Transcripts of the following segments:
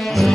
Mm-hmm.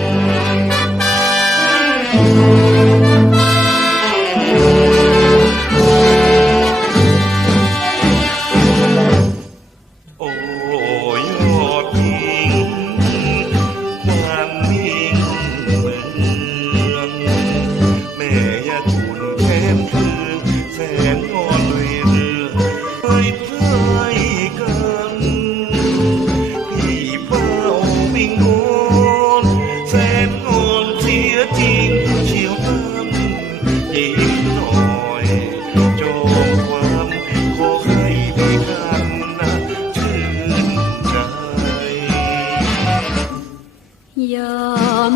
อย่า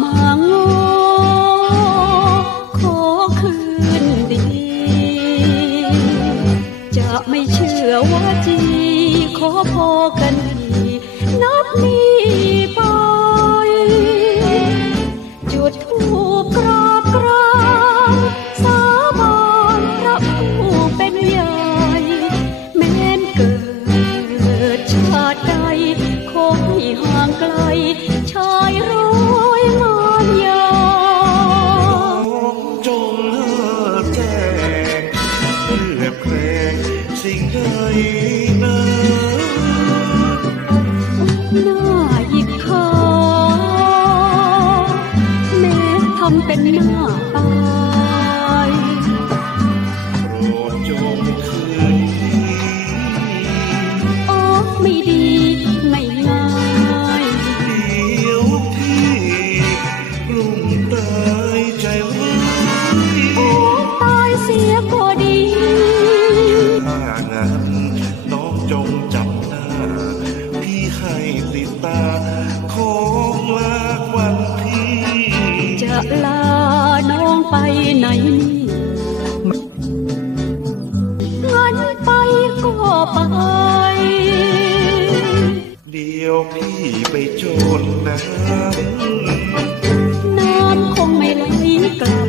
มางอขอคืนดี จะไม่เชื่อว่าจี ขอพอกันทีนับนี้ หยิกขาแม้ทำเป็นหน้าตายโปรดจงคืนที่ออกไม่ดีไม่ง่ายเดี๋ยวพี่กลุ่มตายใจร้ายโอ้ตายเสียก็ดีถ้างั้น ดี๋ยวพี่ไปโจรน้ำน้ำคงไม่ไหลกลับ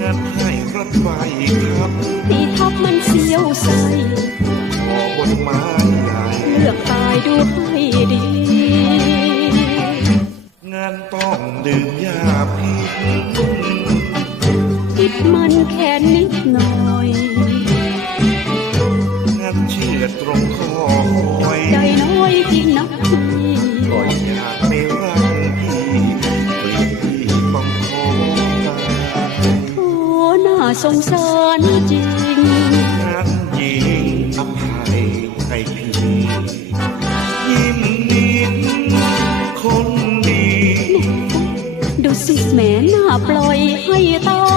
งั้นให้รถไฟครับที่ทับมันเสียวใสขอบนไม้ใหญ่เลือกตายดูให้ดีงั้นต้องดื่มยาพิษคิดมันแค่นิดหน่อย ริงนักพี่ก็อยากไม่รักพี่เปลี่ยนพี่ต้องขอตายโธ่น่าสงสารจริงงั้นยิงอภัยให้พี่ยิ้มนิดคนดี ดูสิแม่หน่าปล่อยให้ตาย